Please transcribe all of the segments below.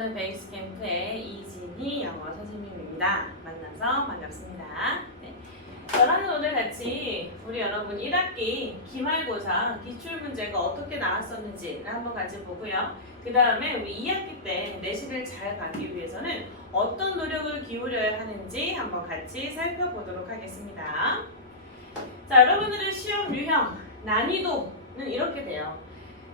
저는 베이스캠프의 이진희 영어 선생님입니다. 만나서 반갑습니다. 네. 저랑 오늘 같이 우리 여러분 1학기 기말고사 기출문제가 어떻게 나왔었는지를 한번 같이 보고요. 그 다음에 우리 2학기 때 내신을 잘 가기 위해서는 어떤 노력을 기울여야 하는지 한번 같이 살펴보도록 하겠습니다. 자, 여러분들의 시험 유형, 난이도는 이렇게 돼요.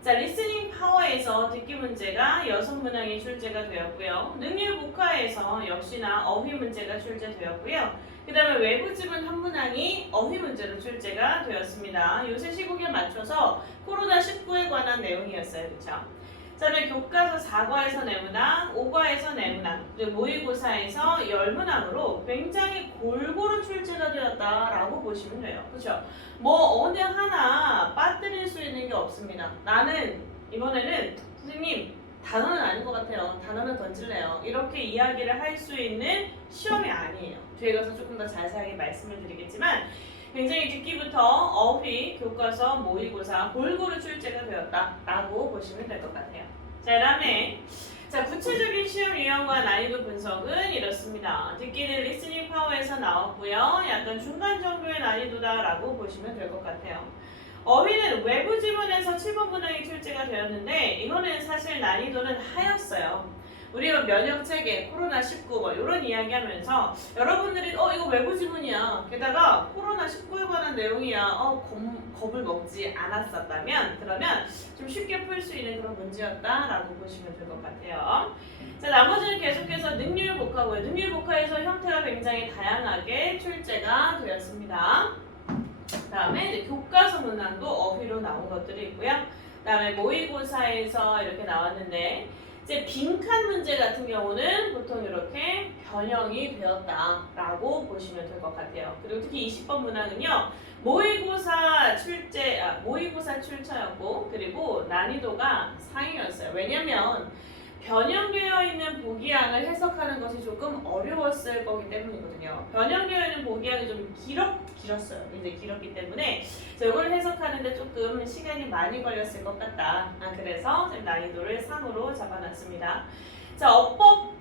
자, 리스닝 파워에서 듣기 문제가 6문항이 출제가 되었고요. 능률 복화에서 역시나 어휘 문제가 출제되었고요. 그 다음에 외부 지문 1문항이 어휘 문제로 출제가 되었습니다. 요새 시국에 맞춰서 코로나19에 관한 내용이었어요. 그쵸? 자, 그다음에 교과서 4과에서 4문항, 5과에서 4문항, 그리고 모의고사에서 10문항으로 굉장히 골고루 출제가 되었다라고 보시면 돼요. 그렇죠? 뭐 어느 하나 빠뜨릴 수 있는 게 없습니다. 나는 이번에는 선생님 단어는 아닌 것 같아요. 단어는 던질래요. 이렇게 이야기를 할 수 있는 시험이 아니에요. 뒤에 가서 조금 더 자세하게 말씀을 드리겠지만 굉장히 듣기부터 어휘, 교과서, 모의고사 골고루 출제가 되었다라고 보시면 될 것 같아요. 자, 그다음에 구체적인 시험 유형과 난이도 분석은 이렇습니다. 듣기는 리스닝 파워에서 나왔고요. 약간 중간 정도의 난이도다라고 보시면 될 것 같아요. 어휘는 외부 지문에서 7번 문항이 출제가 되었는데 이거는 사실 난이도는 하였어요. 우리가 면역체계, 코로나19 뭐 이런 이야기하면서 여러분들이 이거 외부 지문이야. 게다가 코로나19에 관한 내용이야. 겁을 먹지 않았었다면 그러면 좀 쉽게 풀 수 있는 그런 문제였다라고 보시면 될 것 같아요. 자, 나머지는 계속해서 능률 복화고요. 능률 복화에서 형태가 굉장히 다양하게 출제가 되었습니다. 그 다음에 이제 교과서 문항도 어휘로 나온 것들이 있고요. 그 다음에 모의고사에서 이렇게 나왔는데 이제 빈칸 문제 같은 경우는 보통 이렇게 변형이 되었다라고 보시면 될 것 같아요. 그리고 특히 20번 문항은요. 모의고사 출처였고 그리고 난이도가 상이었어요. 왜냐면 변형되어 있는 보기양을 해석하는 것이 조금 어려웠을 거기 때문이거든요. 변형되어 있는 보기양이 좀 길었어요. 이제 길었기 때문에 이걸 해석하는데 조금 시간이 많이 걸렸을 것 같다. 그래서 난이도를 3으로 잡아놨습니다. 자, 어법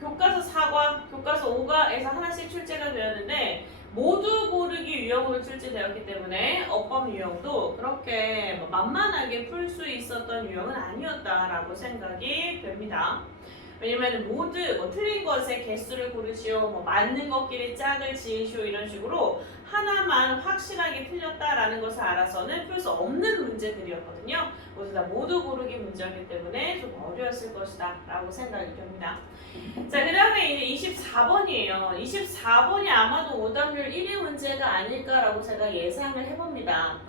교과서 4과, 교과서 5과에서 하나씩 출제가 되었는데 모두 고르기 유형으로 출제되었기 때문에 어법 유형도 그렇게 만만하게 풀 수 있었던 유형은 아니었다라고 생각이 됩니다. 왜냐면 모두 틀린 것의 개수를 고르시오, 맞는 것끼리 짝을 지으시오 이런 식으로 하나만 확실하게 틀렸다라는 것을 알아서는 풀 수 없는 문제들이었거든요. 모두 고르기 문제였기 때문에 좀 어려웠을 것이다 라고 생각이 됩니다. 자, 그 다음에 이제 24번이에요. 24번이 아마도 오답률 1위 문제가 아닐까라고 제가 예상을 해봅니다.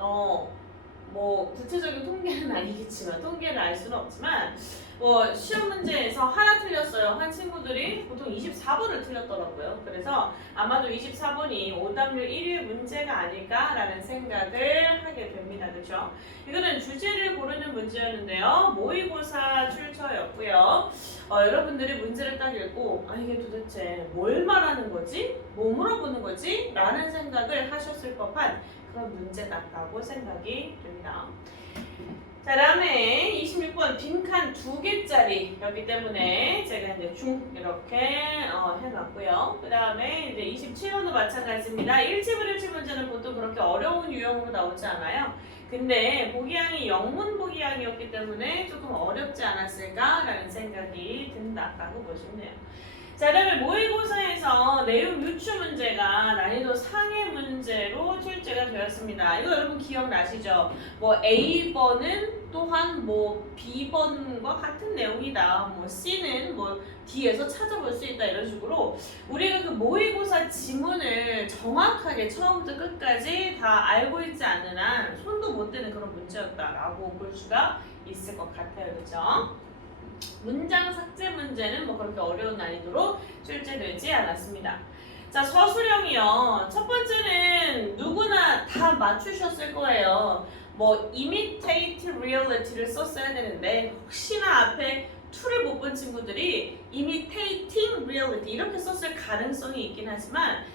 구체적인 통계는 아니겠지만, 통계를 알 수는 없지만, 시험 문제에서 하나 틀렸어요. 한 친구들이 보통 24번을 틀렸더라고요. 그래서 아마도 24번이 오답률 1위의 문제가 아닐까라는 생각을 하게 됩니다. 그렇죠? 이거는 주제를 고르는 문제였는데요. 모의고사 출처였고요. 여러분들이 문제를 딱 읽고 이게 도대체 뭘 말하는 거지? 뭐 물어보는 거지? 라는 생각을 하셨을 법한 그런 문제다라고 생각이 됩니다. 자, 다음에 26번 빈칸 2개짜리였기 때문에 제가 이제 이렇게 해놨고요. 그 다음에 이제 27번도 마찬가지입니다. 1치분 1치 문제는 보통 그렇게 어려운 유형으로 나오지 않아요. 근데 보기양이 영문 보기양이었기 때문에 조금 어렵지 않았을까라는 생각이 든다라고 보시면 돼요. 자, 그다음에 모의고사에서 내용 유추 문제가 난이도 상의 문제로 출제가 되었습니다. 이거 여러분 기억나시죠? A번은 또한 B번과 같은 내용이다. C는 D에서 찾아볼 수 있다. 이런 식으로 우리가 그 모의고사 지문을 정확하게 처음부터 끝까지 다 알고 있지 않는 한 손도 못 대는 그런 문제였다라고 볼 수가 있을 것 같아요. 그렇죠? 문장 삭제 문제는 그렇게 어려운 난이도로 출제되지 않았습니다. 자, 서술형이요. 첫 번째는 누구나 다 맞추셨을 거예요. imitate reality를 썼어야 되는데 혹시나 앞에 to를 못 본 친구들이 imitating reality 이렇게 썼을 가능성이 있긴 하지만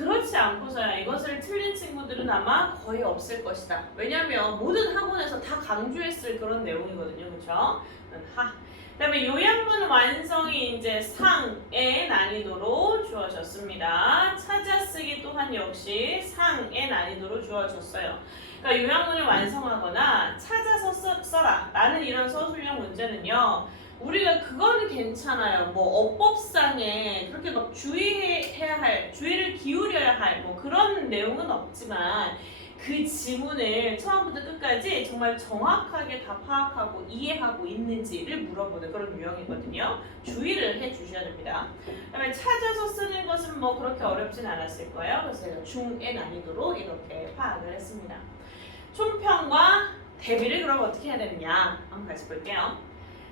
그렇지 않고서야 이것을 틀린 친구들은 아마 거의 없을 것이다. 왜냐하면 모든 학원에서 다 강조했을 그런 내용이거든요. 그렇죠? 하. 그다음에 요약문 완성이 이제 상의 난이도로 주어졌습니다. 찾아쓰기 또한 역시 상의 난이도로 주어졌어요. 그러니까 요약문을 완성하거나 찾아서 써라 라는 이런 서술형 문제는요. 우리가 그거는 괜찮아요. 뭐 어법상에 그렇게 막 주의해야 할, 주의를 기울여야 할 뭐 그런 내용은 없지만 그 지문을 처음부터 끝까지 정말 정확하게 다 파악하고 이해하고 있는지를 물어보는 그런 유형이거든요. 주의를 해주셔야 됩니다. 그다음에 찾아서 쓰는 것은 뭐 그렇게 어렵진 않았을 거예요. 그래서 제가 중의 난이도로 이렇게 파악을 했습니다. 총평과 대비를 그럼 어떻게 해야 되느냐 한번 같이 볼게요.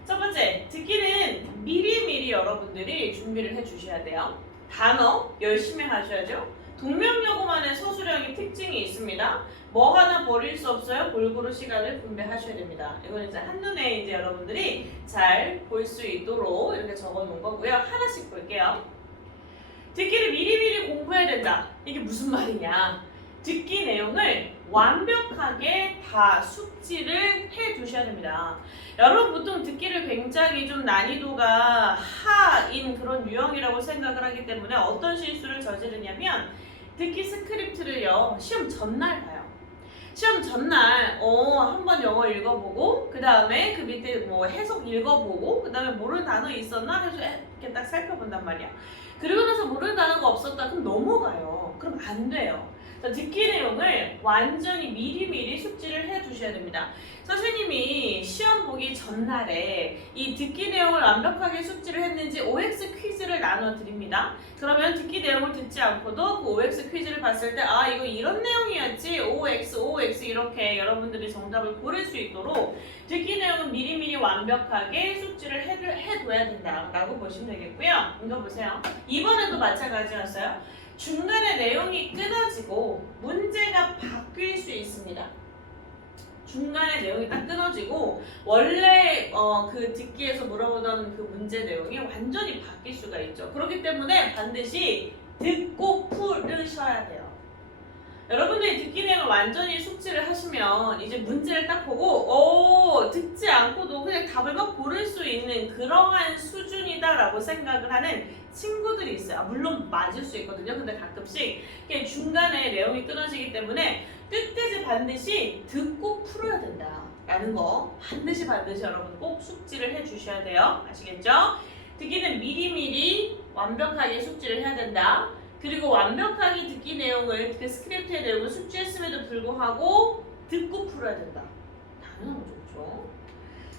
첫 번째, 듣기는 미리미리 여러분들이 준비를 해주셔야 돼요. 단어 열심히 하셔야죠. 동명여고만의 서술형의 특징이 있습니다. 뭐 하나 버릴 수 없어요. 골고루 시간을 분배하셔야 됩니다. 이건 이제 한눈에 이제 여러분들이 잘 볼 수 있도록 이렇게 적어 놓은 거고요. 하나씩 볼게요. 듣기를 미리미리 공부해야 된다. 이게 무슨 말이냐? 듣기 내용을 완벽하게 다 숙지를 해 두셔야 됩니다. 여러분 보통 듣기를 굉장히 좀 난이도가 하인 그런 유형이라고 생각을 하기 때문에 어떤 실수를 저지르냐면 듣기 스크립트를요 시험 전날 봐요. 시험 전날 한번 영어 읽어보고 그 다음에 그 밑에 뭐 해석 읽어보고 그 다음에 모르는 단어 있었나 해서 이렇게 딱 살펴본단 말이야. 그리고 나서 모르는 단어가 없었다 그럼 넘어가요. 그럼 안 돼요. 듣기 내용을 완전히 미리미리 숙지를 해 두셔야 됩니다. 선생님이 시험 보기 전날에 이 듣기 내용을 완벽하게 숙지를 했는지 OX 퀴즈를 나눠 드립니다. 그러면 듣기 내용을 듣지 않고도 그 OX 퀴즈를 봤을 때 아 이거 이런 내용이었지 OX 이렇게 여러분들이 정답을 고를 수 있도록 듣기 내용은 미리미리 완벽하게 숙지를 해둬야 된다라고 보시면 되겠고요. 이거 보세요. 이번에도 마찬가지였어요. 중간에 내용이 끊어지고 문제가 바뀔 수 있습니다. 중간에 내용이 딱 끊어지고 원래 그 듣기에서 물어보던 그 문제 내용이 완전히 바뀔 수가 있죠. 그렇기 때문에 반드시 듣고 풀으셔야 돼요. 여러분들이 듣기 내용을 완전히 숙지를 하시면 이제 문제를 딱 보고 듣지 않고도 그냥 답을 막 고를 수 있는 그러한 수준이다라고 생각을 하는 친구들이 있어요. 물론 맞을 수 있거든요. 근데 가끔씩 중간에 내용이 끊어지기 때문에 끝까지 반드시 듣고 풀어야 된다라는 거 반드시 여러분 꼭 숙지를 해주셔야 돼요. 아시겠죠? 듣기는 미리미리 완벽하게 숙지를 해야 된다. 그리고 완벽하게 듣기 내용을 그 스크립트의 내용을 숙지했음에도 불구하고 듣고 풀어야 된다. 당연한 거죠.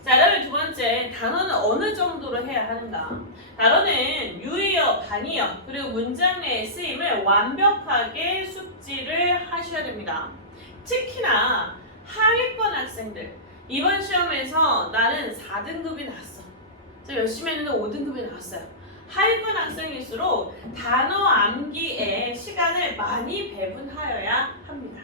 자, 그다음에 두 번째, 단어는 어느 정도로 해야 하는가? 단어는 유의어, 반의어, 그리고 문장 내의 쓰임을 완벽하게 숙지를 하셔야 됩니다. 특히나 하위권 학생들, 이번 시험에서 나는 4등급이 나왔어. 제가 열심히 했는데 5등급이 나왔어요. 하위권 학생일수록 단어 암기에 시간을 많이 배분하여야 합니다.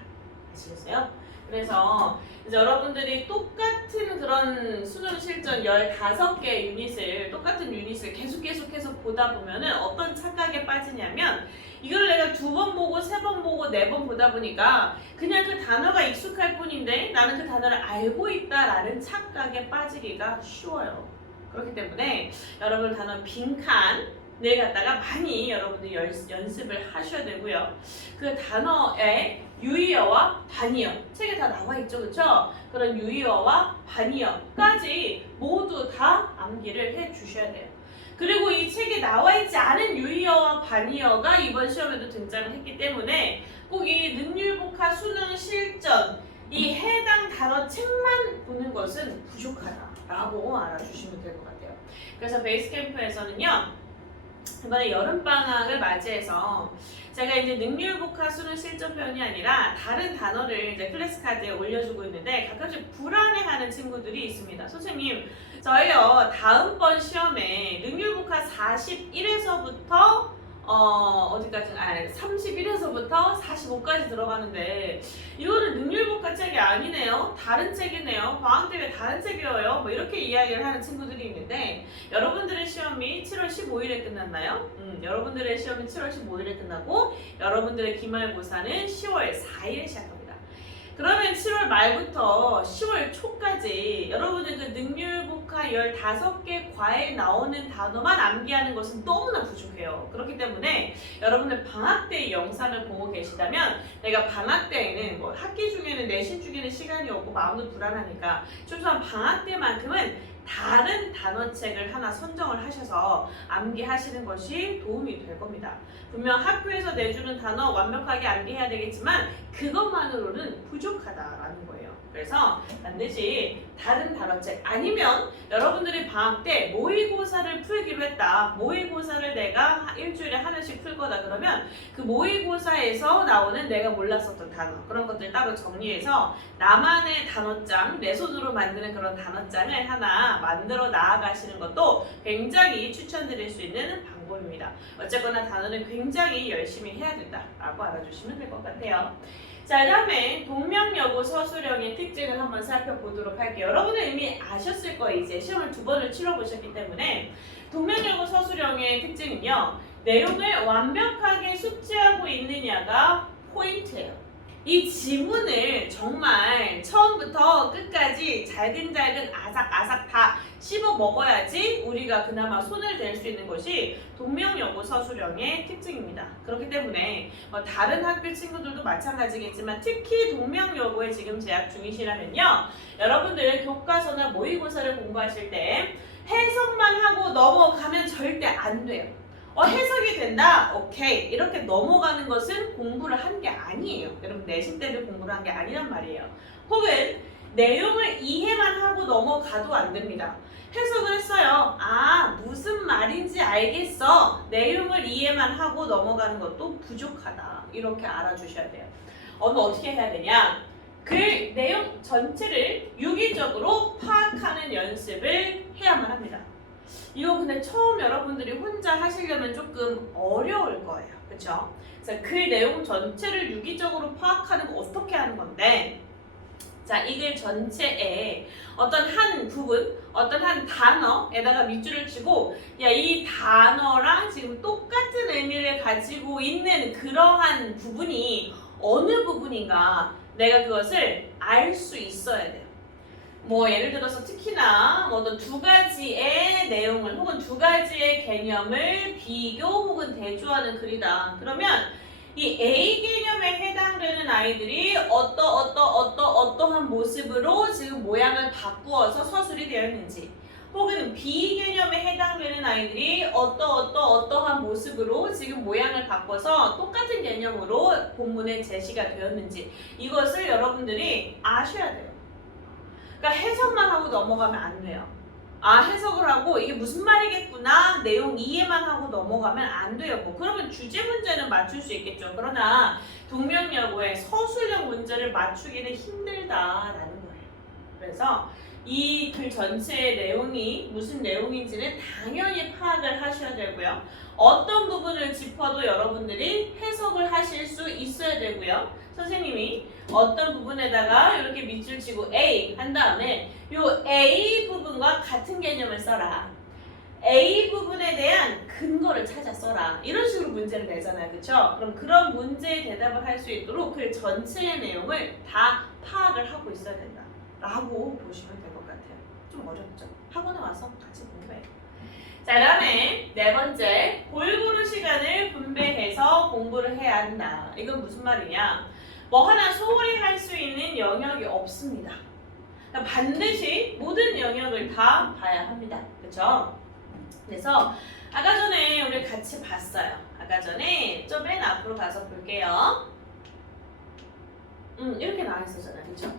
아시겠어요? 그래서 이제 여러분들이 똑같은 그런 수능 실전 15개 유닛을 똑같은 유닛을 계속해서 보다 보면은 어떤 착각에 빠지냐면 이걸 내가 2번 보고 3번 보고 4번 보다 보니까 그냥 그 단어가 익숙할 뿐인데 나는 그 단어를 알고 있다라는 착각에 빠지기가 쉬워요. 그렇기 때문에 여러분 단어 빈칸을 갖다가 많이 여러분들이 연습을 하셔야 되고요. 그 단어의 유의어와 반의어 책에 다 나와 있죠, 그렇죠? 그런 유의어와 반의어까지 모두 다 암기를 해 주셔야 돼요. 그리고 이 책에 나와 있지 않은 유의어와 반의어가 이번 시험에도 등장을 했기 때문에 꼭 이 능률복화 수능 실전 이 해당 단어 책만 보는 것은 부족하다라고 알아주시면 될 것 같아요. 그래서 베이스 캠프에서는요, 이번에 여름방학을 맞이해서 제가 이제 능률복화 수능 실전편이 아니라 다른 단어를 이제 클래스 카드에 올려주고 있는데 가끔씩 불안해하는 친구들이 있습니다. 선생님, 저희요 다음번 시험에 능률복화 41에서부터 어디까지? 31에서부터 45까지 들어가는데 이거는 능률복화 책이 아니네요. 다른 책이네요. 방학 때문에 다른 책이에요. 뭐 이렇게 이야기를 하는 친구들이 있는데 여러분들의 시험이 7월 15일에 끝났나요? 여러분들의 시험은 7월 15일에 끝나고 여러분들의 기말고사는 10월 4일에 시작합니다. 그러면 7월 말부터 10월 초까지 여러분들 그 능률국화 15개 과에 나오는 단어만 암기하는 것은 너무나 부족해요. 그렇기 때문에 여러분들 방학 때 영상을 보고 계시다면 내가 방학 때에는 뭐 학기 중에는 내신 중에는 시간이 없고 마음도 불안하니까 최소한 방학 때만큼은 다른 단어책을 하나 선정을 하셔서 암기하시는 것이 도움이 될 겁니다. 분명 학교에서 내주는 단어 완벽하게 암기해야 되겠지만 그것만으로는 부족하다라는 거예요. 그래서 반드시 다른 단어책 아니면 여러분들이 방학 때 모의고사를 풀기로 했다. 모의고사를 내가 일주일에 하나씩 풀 거다 그러면 그 모의고사에서 나오는 내가 몰랐었던 단어 그런 것들 따로 정리해서 나만의 단어장 내 손으로 만드는 그런 단어장을 하나 만들어 나아가시는 것도 굉장히 추천드릴 수 있는 방법입니다. 어쨌거나 단어는 굉장히 열심히 해야 된다라고 알아주시면 될 것 같아요. 자, 다음에 동명여고 서술형의 특징을 한번 살펴보도록 할게요. 여러분은 이미 아셨을 거예요. 이제 시험을 2번을 치러보셨기 때문에 동명여고 서술형의 특징은요. 내용을 완벽하게 숙지하고 있느냐가 포인트예요. 이 지문을 정말 처음부터 끝까지 잘근잘근 아삭아삭 다 씹어 먹어야지 우리가 그나마 손을 댈 수 있는 것이 동명여고 서술형의 특징입니다. 그렇기 때문에 다른 학교 친구들도 마찬가지겠지만 특히 동명여고에 지금 재학 중이시라면요. 여러분들 교과서나 모의고사를 공부하실 때 해석만 하고 넘어가면 절대 안 돼요. 해석이 된다? 오케이. 이렇게 넘어가는 것은 공부를 한 게 아니에요. 여러분 내신 때문에 공부를 한 게 아니란 말이에요. 혹은 내용을 이해만 하고 넘어가도 안 됩니다. 해석을 했어요. 아, 무슨 말인지 알겠어. 내용을 이해만 하고 넘어가는 것도 부족하다. 이렇게 알아주셔야 돼요. 어떻게 해야 되냐? 그 내용 전체를 유기적으로 파악하는 연습을 해야만 합니다. 이거 근데 처음 여러분들이 혼자 하시려면 조금 어려울 거예요. 그렇죠? 그래서 그 내용 전체를 유기적으로 파악하는 거 어떻게 하는 건데 자, 이 글 전체에 어떤 한 부분, 어떤 한 단어에다가 밑줄을 치고 야, 이 단어랑 지금 똑같은 의미를 가지고 있는 그러한 부분이 어느 부분인가 내가 그것을 알 수 있어야 돼요. 뭐 예를 들어서 특히나 어떤 두 가지의 내용을 혹은 두 가지의 개념을 비교 혹은 대조하는 글이다. 그러면 이 A 개념에 해당되는 아이들이 어떠한 모습으로 지금 모양을 바꾸어서 서술이 되어 있는지 혹은 B 개념에 해당되는 아이들이 어떠한 모습으로 지금 모양을 바꿔서 똑같은 개념으로 본문에 제시가 되었는지 이것을 여러분들이 아셔야 돼요. 그러니까 해석만 하고 넘어가면 안 돼요. 아, 해석을 하고 이게 무슨 말이겠구나 내용 이해만 하고 넘어가면 안 돼요. 그러면 주제 문제는 맞출 수 있겠죠. 그러나 동명여고의 서술형 문제를 맞추기는 힘들다라는 거예요. 그래서 이 글 전체의 내용이 무슨 내용인지는 당연히 파악을 하셔야 되고요. 어떤 부분을 짚어도 여러분들이 해석을 하실 수 있어야 되고요. 선생님이 어떤 부분에다가 이렇게 밑줄 치고 A 한 다음에 이 A 부분과 같은 개념을 써라. A 부분에 대한 근거를 찾아 써라. 이런 식으로 문제를 내잖아요. 그렇죠? 그럼 그런 문제에 대답을 할 수 있도록 그 전체의 내용을 다 파악을 하고 있어야 된다. 라고 보시면 될 것 같아요. 좀 어렵죠? 학원에 와서 같이 공부해요. 자, 그 다음에 네 번째, 골고루 시간을 분배해서 공부를 해야 한다. 이건 무슨 말이냐? 뭐 하나 소홀히 할 수 있는 영역이 없습니다. 그러니까 반드시 모든 영역을 다 봐야 합니다. 그렇죠? 그래서 아까 전에 우리 같이 봤어요. 아까 전에 좀 맨 앞으로 가서 볼게요. 이렇게 나와 있었잖아요. 그렇죠?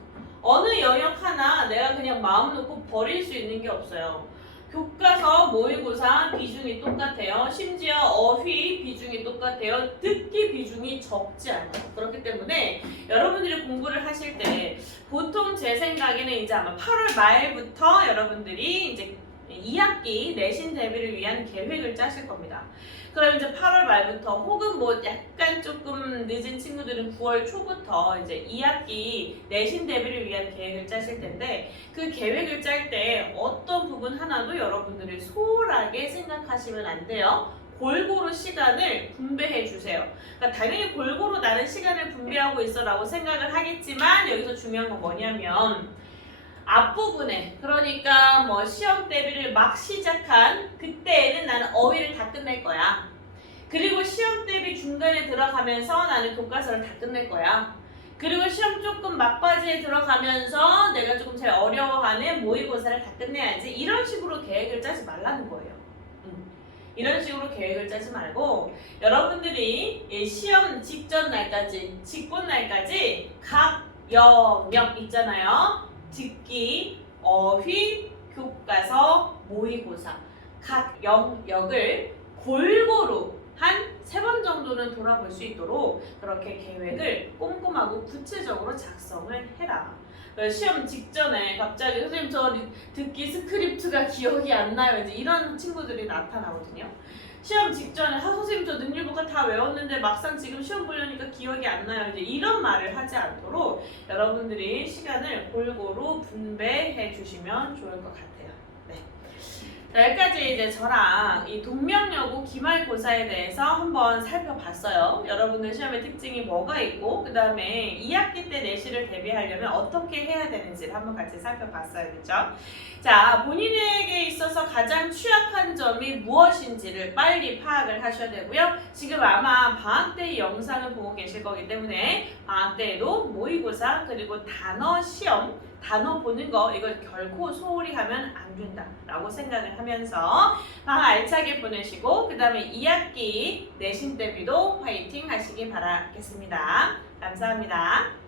어느 영역 하나 내가 그냥 마음 놓고 버릴 수 있는 게 없어요. 교과서, 모의고사 비중이 똑같아요. 심지어 어휘 비중이 똑같아요. 듣기 비중이 적지 않아요. 그렇기 때문에 여러분들이 공부를 하실 때 보통 제 생각에는 이제 아마 8월 말부터 여러분들이 이제 2학기 내신 대비를 위한 계획을 짜실 겁니다. 그럼 이제 8월 말부터 혹은 뭐 약간 조금 늦은 친구들은 9월 초부터 이제 2학기 내신 대비를 위한 계획을 짜실 텐데 그 계획을 짤 때 어떤 부분 하나도 여러분들이 소홀하게 생각하시면 안 돼요. 골고루 시간을 분배해 주세요. 그러니까 당연히 골고루 나는 시간을 분배하고 있어 라고 생각을 하겠지만 여기서 중요한 건 뭐냐면 앞부분에 그러니까 뭐 시험 대비를 막 시작한 그때에는 나는 어휘를 다 끝낼 거야. 그리고 시험 대비 중간에 들어가면서 나는 교과서를 다 끝낼 거야. 그리고 시험 조금 막바지에 들어가면서 내가 조금 제일 어려워하는 모의고사를 다 끝내야지. 이런 식으로 계획을 짜지 말라는 거예요. 이런 식으로 계획을 짜지 말고 여러분들이 이 시험 직전 날까지, 직권 날까지 각 영역 있잖아요. 듣기, 어휘, 교과서, 모의고사 각 영역을 골고루 한 3번 정도는 돌아볼 수 있도록 그렇게 계획을 꼼꼼하고 구체적으로 작성을 해라. 시험 직전에 갑자기 선생님 저 듣기 스크립트가 기억이 안 나요. 이제 이런 친구들이 나타나거든요. 시험 직전에 선생님 저 능률보가 다 외웠는데 막상 지금 시험 보려니까 기억이 안 나요. 이제 이런 말을 하지 않도록 여러분들이 시간을 골고루 분배해 주시면 좋을 것 같아요. 자, 여기까지 이제 저랑 이 동명여고 기말고사에 대해서 한번 살펴봤어요. 여러분들 시험의 특징이 뭐가 있고 그 다음에 2학기 때 내신을 대비하려면 어떻게 해야 되는지를 한번 같이 살펴봤어요. 그렇죠? 자, 본인에게 있어서 가장 취약한 점이 무엇인지를 빨리 파악을 하셔야 되고요. 지금 아마 방학 때 영상을 보고 계실 거기 때문에 방학 때에도 모의고사 그리고 단어 시험 단어 보는 거 이걸 결코 소홀히 하면 안 된다라고 생각을 하면서 방학 알차게 보내시고 그 다음에 2학기 내신 대비도 화이팅 하시기 바라겠습니다. 감사합니다.